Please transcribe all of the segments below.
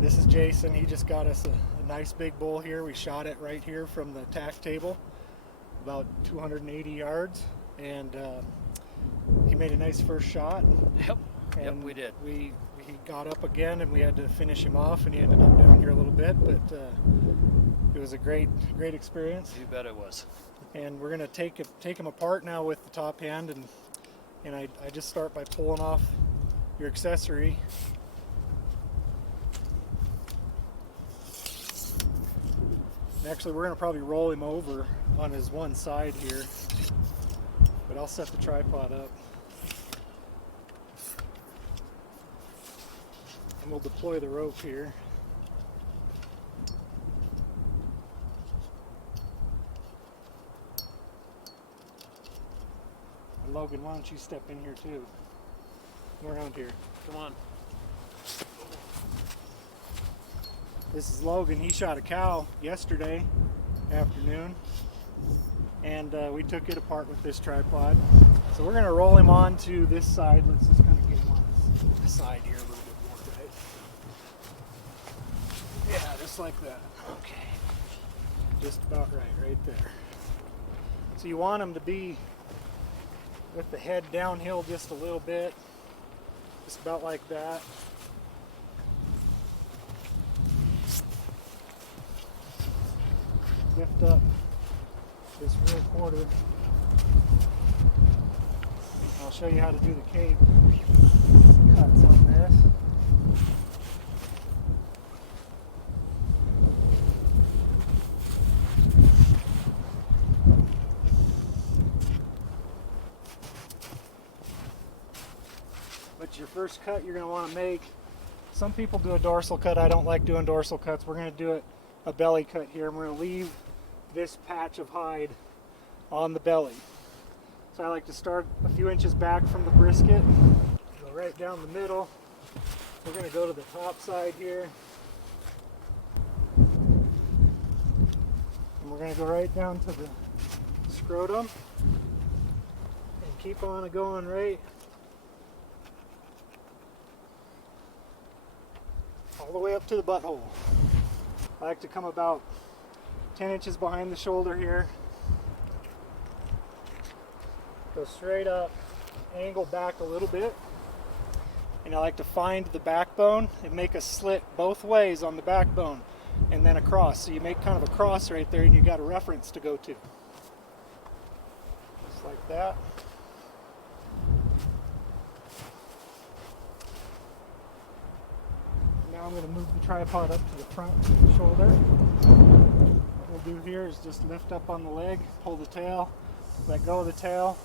This is Jason. He just got us a nice big bull here. We shot it right here from the tack table, about 280 yards, and he made a nice first shot. Yep, And we did. He got up again, and we had to finish him off, and he ended up down here a little bit, but it was a great experience. You bet it was. And we're gonna take him apart now with the top hand, and I just start by pulling off your accessory. And actually, we're gonna probably roll him over on his one side here, but I'll set the tripod up. And we'll deploy the rope here. And Logan, why don't you step in here too? Come around here. Come on. This is Logan. He shot a cow yesterday afternoon, and we took it apart with this tripod. So we're gonna roll him onto this side. Let's just kind of get him on this side here a little bit more, right? Yeah, just like that. Okay. Just about right there. So you want him to be with the head downhill just a little bit, just about like that. Lift up this rear quarter. I'll show you how to do the cape cuts on this. But your first cut you're going to want to make, some people do a dorsal cut. I don't like doing dorsal cuts. We're going to do it a belly cut here, and we're going to leave this patch of hide on the belly. So I like to start a few inches back from the brisket, go right down the middle. We're going to go to the top side here, and we're going to go right down to the scrotum and keep on going right all the way up to the butthole. I like to come about 10 inches behind the shoulder here. Go straight up, angle back a little bit. And I like to find the backbone and make a slit both ways on the backbone and then across. So you make kind of a cross right there, and you got a reference to go to. Just like that. Now I'm going to move the tripod up to the front shoulder. What we'll do here is just lift up on the leg, pull the tail, let go of the tail.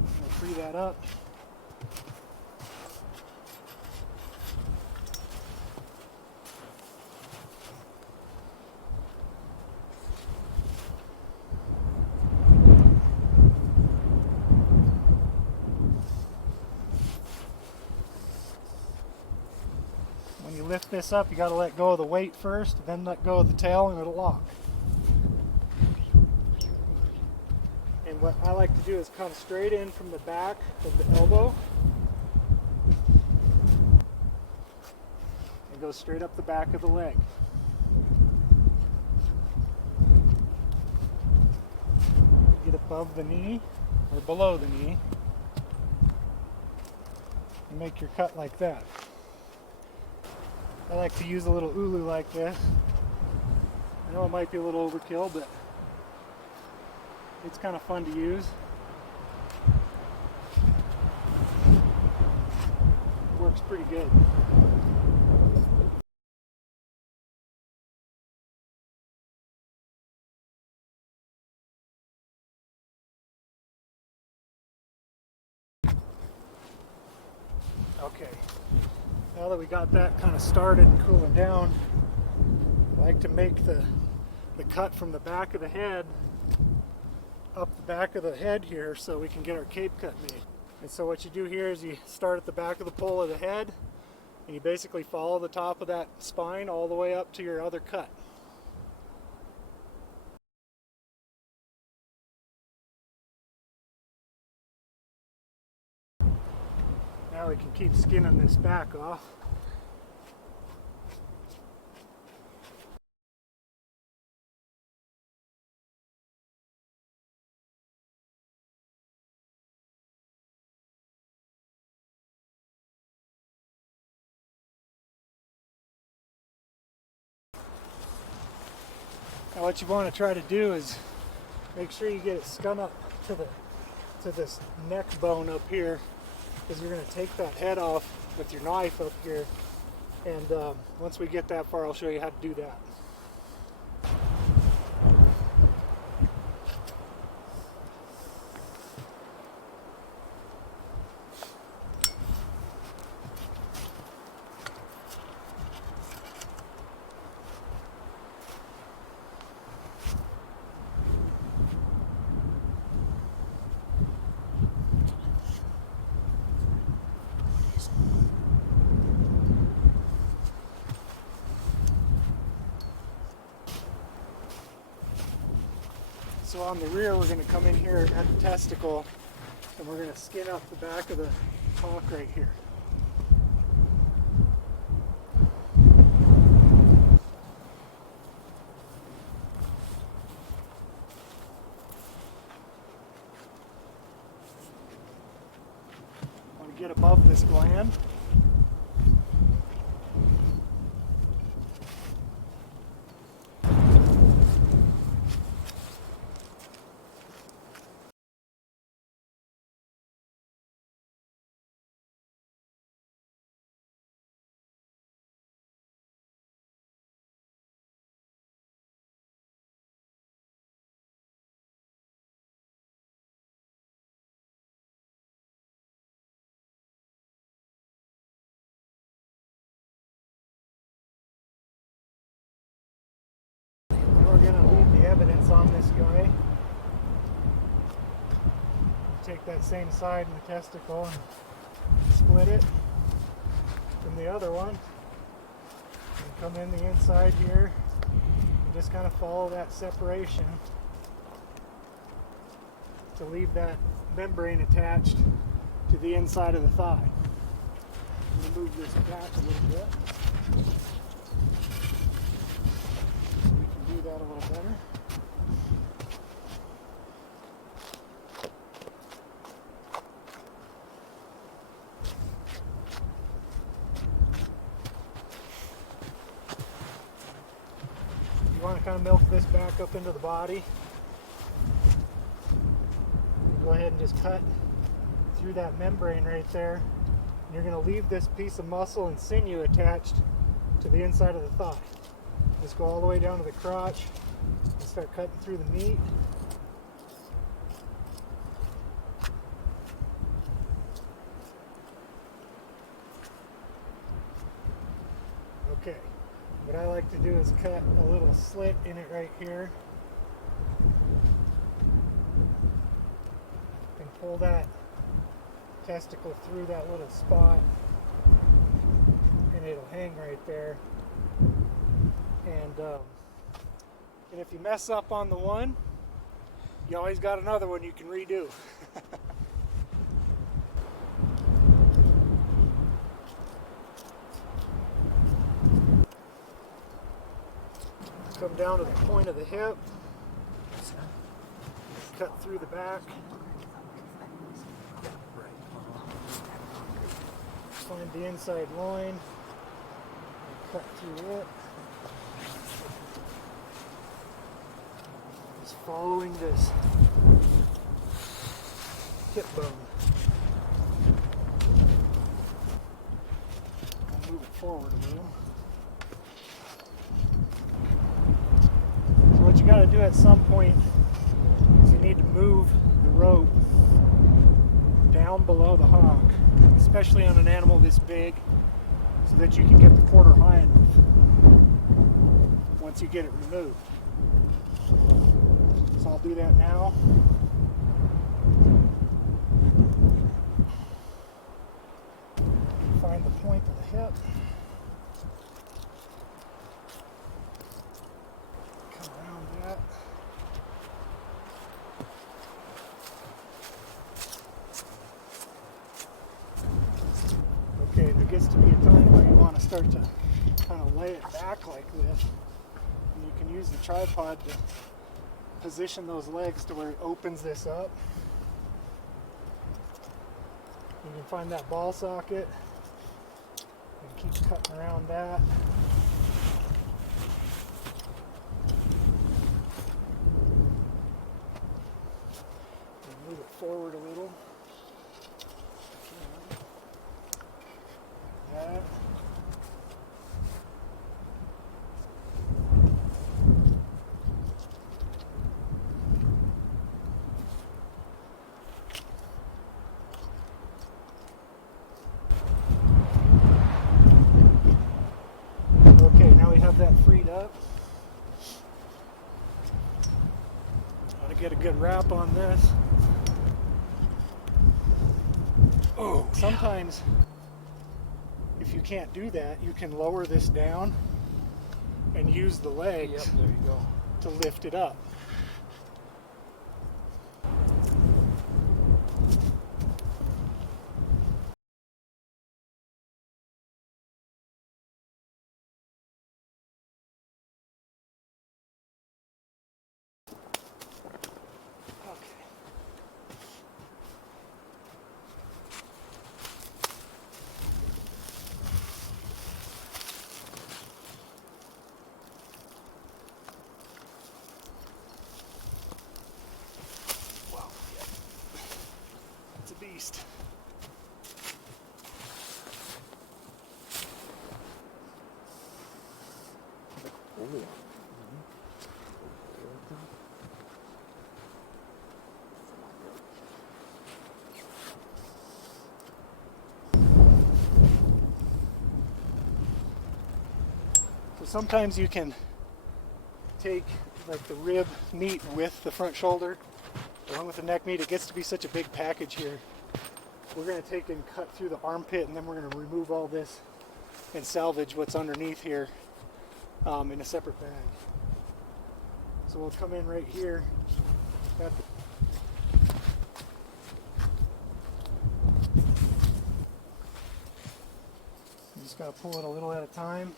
We'll free that up. When you lift this up, you got to let go of the weight first, then let go of the tail, and it'll lock. And what I like to do is come straight in from the back of the elbow and go straight up the back of the leg. Get above the knee or below the knee and make your cut like that. I like to use a little ulu like this. I know it might be a little overkill, but it's kind of fun to use. It works pretty good. Okay, now that we got that kind of started and cooling down, I like to make the cut from the back of the head up the back of the head here so we can get our cape cut made. And so what you do here is you start at the back of the pole of the head, and you basically follow the top of that spine all the way up to your other cut. Now we can keep skinning this back off. what you want to try to do is make sure you get it skun up to this neck bone up here, because you're going to take that head off with your knife up here. And once we get that far, I'll show you how to do that. So on the rear, we're going to come in here at the testicle, and we're going to skin up the back of the hock right here. Want to get above this gland. We're going to leave the evidence on this guy. Take that same side in the testicle and split it from the other one. And come in the inside here and just kind of follow that separation to leave that membrane attached to the inside of the thigh. I'm going to move this back a little bit. Do that a little better. You want to kind of milk this back up into the body. Go ahead and just cut through that membrane right there. And you're going to leave this piece of muscle and sinew attached to the inside of the thigh. Just go all the way down to the crotch and start cutting through the meat. Okay, what I like to do is cut a little slit in it right here and pull that testicle through that little spot, and it'll hang right there. And if you mess up on the one, you always got another one you can redo. Come down to the point of the hip, cut through the back, find the inside loin, cut through it. Just following this hip bone. I'll move it forward a little. So what you got to do at some point is you need to move the rope down below the hock, especially on an animal this big, so that you can get the quarter high enough once you get it removed. So I'll do that now. Find the point of the hip. Come around that. Okay, there gets to be a time where you want to start to kind of lay it back like this. And you can use the tripod to position those legs to where it opens this up. You can find that ball socket and keep cutting around that. forward a little. Like that. Okay, now we have that freed up. Want to get a good wrap on this. Oh, sometimes if you can't do that, you can lower this down and use the legs there you go. to lift it up. Beast. So sometimes you can take like the rib meat with the front shoulder along with the neck meat. It gets to be such a big package here. We're going to take and cut through the armpit, and then we're going to remove all this and salvage what's underneath here in a separate bag. So we'll come in right here. You just got to pull it a little at a time.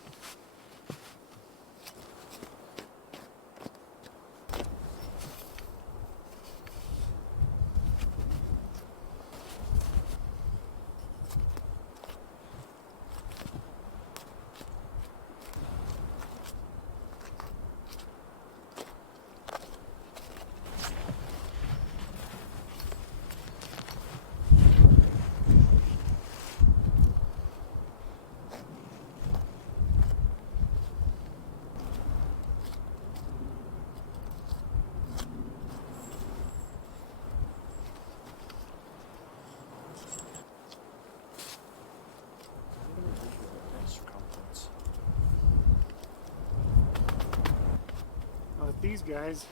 With these guys,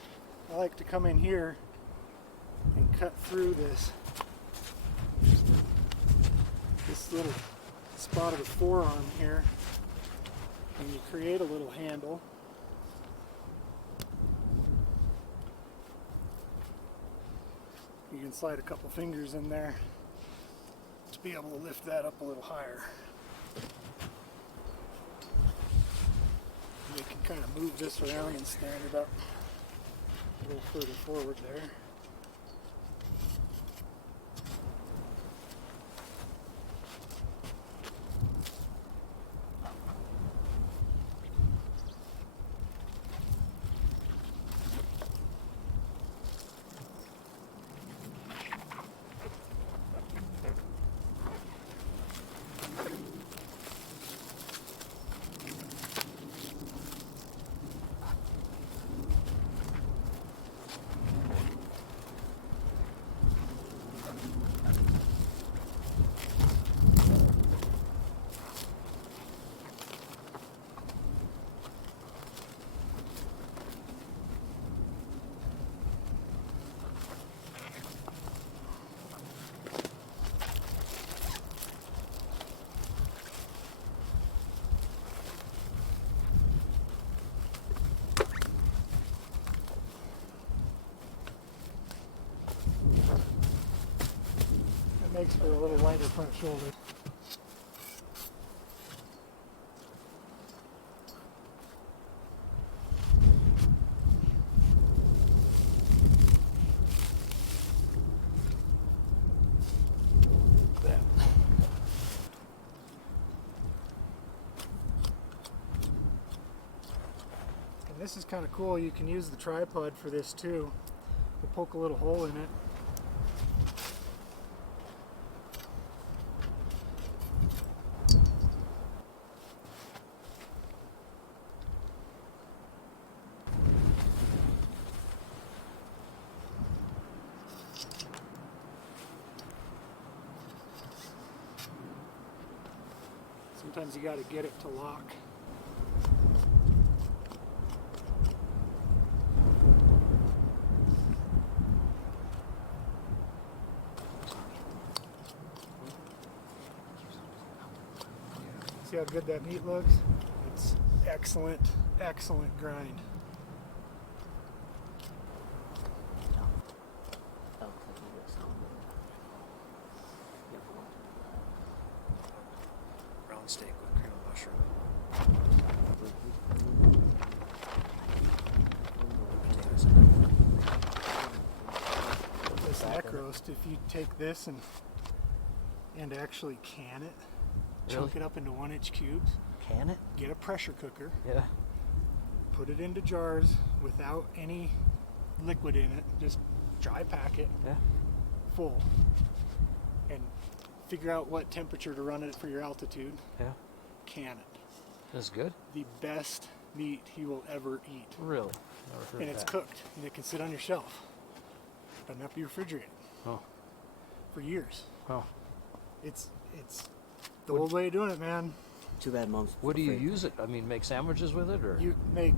I like to come in here and cut through this little spot of the forearm here, and you create a little handle. You can slide a couple fingers in there to be able to lift that up a little higher. You can kind of move this around and stand it up a little further forward there. Makes for a little lighter front shoulder. That. And this is kind of cool. You can use the tripod for this too. We'll poke a little hole in it. sometimes you got to get it to lock. See how good that meat looks? It's excellent, excellent grind. Round steak with cream of mushroom. Potatoes in it. This neck roast, if you take this and actually can it, chunk it up into 1-inch cubes, Can it? get a pressure cooker, Yeah. put it into jars without any liquid in it, just dry pack it Yeah. full, and figure out what temperature to run it for your altitude, Yeah. can it. That's good. The best meat you will ever eat. Really? Never heard And of it's that. cooked, and it can sit on your shelf. Doesn't have to be refrigerated Oh. for years. Oh. It's the old way of doing it, man. Too bad mom's. What do you afraid. use it? I mean, make sandwiches with it, or? You make.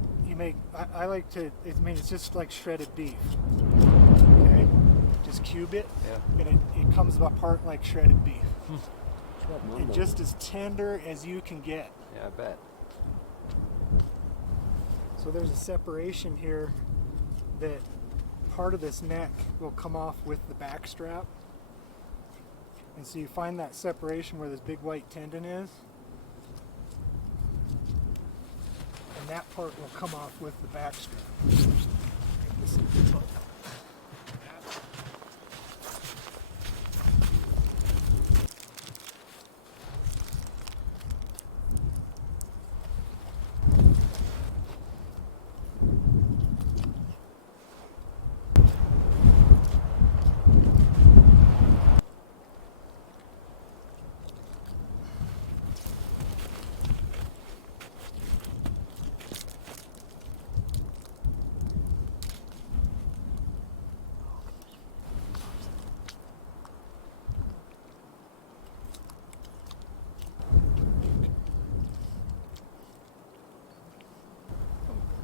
I like to. It's just like shredded beef. Okay, just cube it, Yeah. and it comes apart like shredded beef, Too bad mom and won't. just as tender as you can get. Yeah, I bet. So there's a separation here that part of this neck will come off with the back strap. And so you find that separation where this big white tendon is. And that part will come off with the back strap.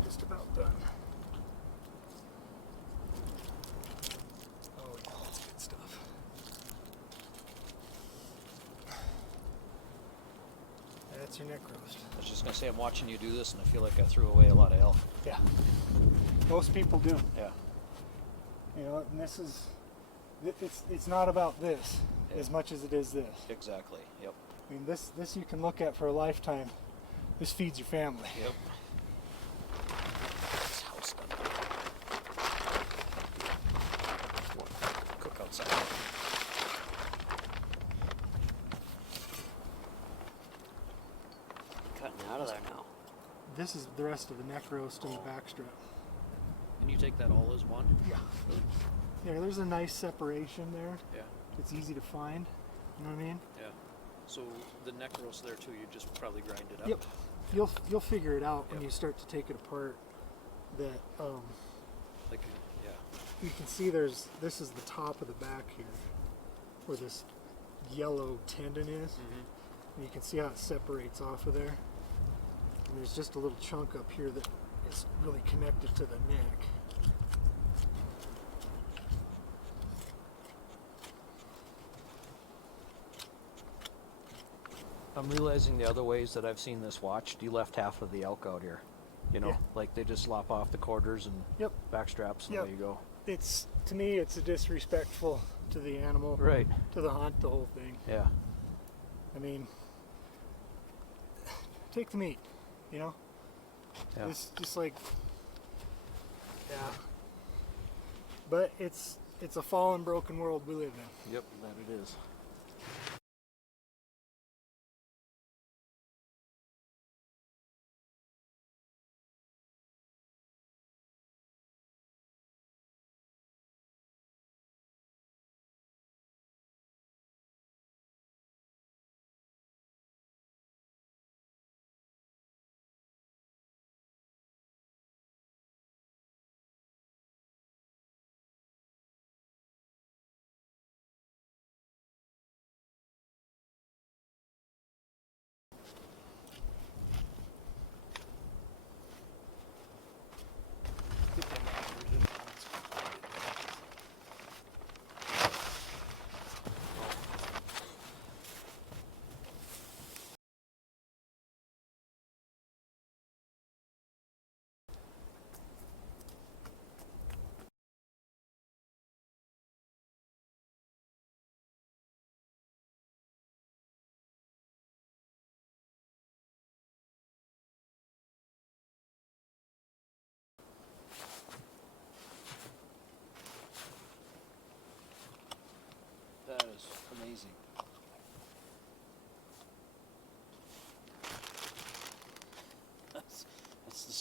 Just about done. Oh yeah, that's good stuff. That's your neck roast. I was just gonna say, I'm watching you do this, and I feel like I threw away a lot of elk. Yeah. Most people do. Yeah. You know, and this is, it's not about this Yeah. as much as it is this. Exactly. Yep. I mean, this you can look at for a lifetime. This feeds your family. Yep. This house done. Cook outside. Cutting out of there now. This is the rest of the neck roast and the back strap. And you take that all as one? Yeah. Yeah, there's a nice separation there. Yeah. It's easy to find. You know what I mean? Yeah. So the neck roast there too, you just probably grind it up. Yep. You'll figure it out when Yep. you start to take it apart. That Like, yeah. you can see this is the top of the back here, where this yellow tendon is. Mm-hmm. And you can see how it separates off of there. And there's just a little chunk up here that is really connected to the neck. I'm realizing the other ways that I've seen this watched, you left half of the elk out here. You know, Yeah. like they just lop off the quarters and Yep. back straps and Yep. away you go. It's, to me, it's disrespectful to the animal, Right. to the hunt, the whole thing. Yeah. I mean, take the meat, you know? Yeah. It's just like, yeah. But it's a fallen, broken world we live in. Yep, that it is.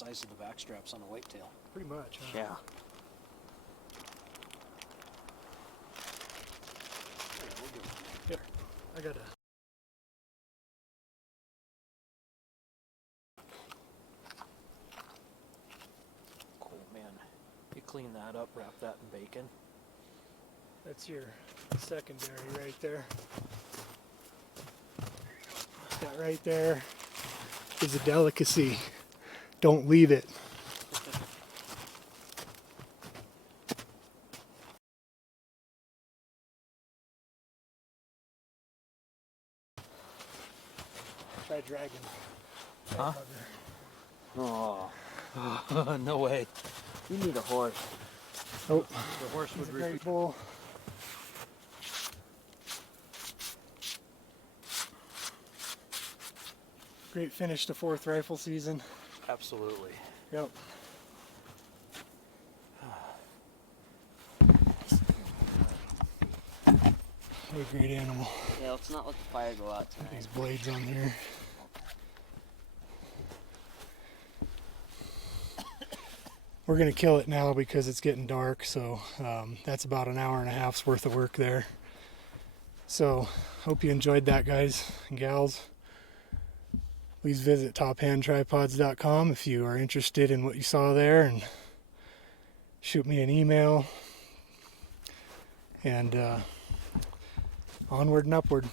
size of the back straps on a whitetail. Pretty much. Huh? Yeah. Here, I got a. Cool, man. You clean that up, wrap that in bacon. That's your secondary right there. That right there is a delicacy. Don't leave it. Try dragging. Huh? Oh, No way. you need a horse. Oh, The horse he's would a great bull. Great finish to 4th rifle season. Absolutely. Yep. What a great animal. Yeah, let's not let the fire go out tonight. These blades on here. We're gonna kill it now because it's getting dark, so that's about an hour and a half's worth of work there. So hope you enjoyed that, guys and gals. Please visit tophandtripods.com if you are interested in what you saw there, and shoot me an email, and onward and upward.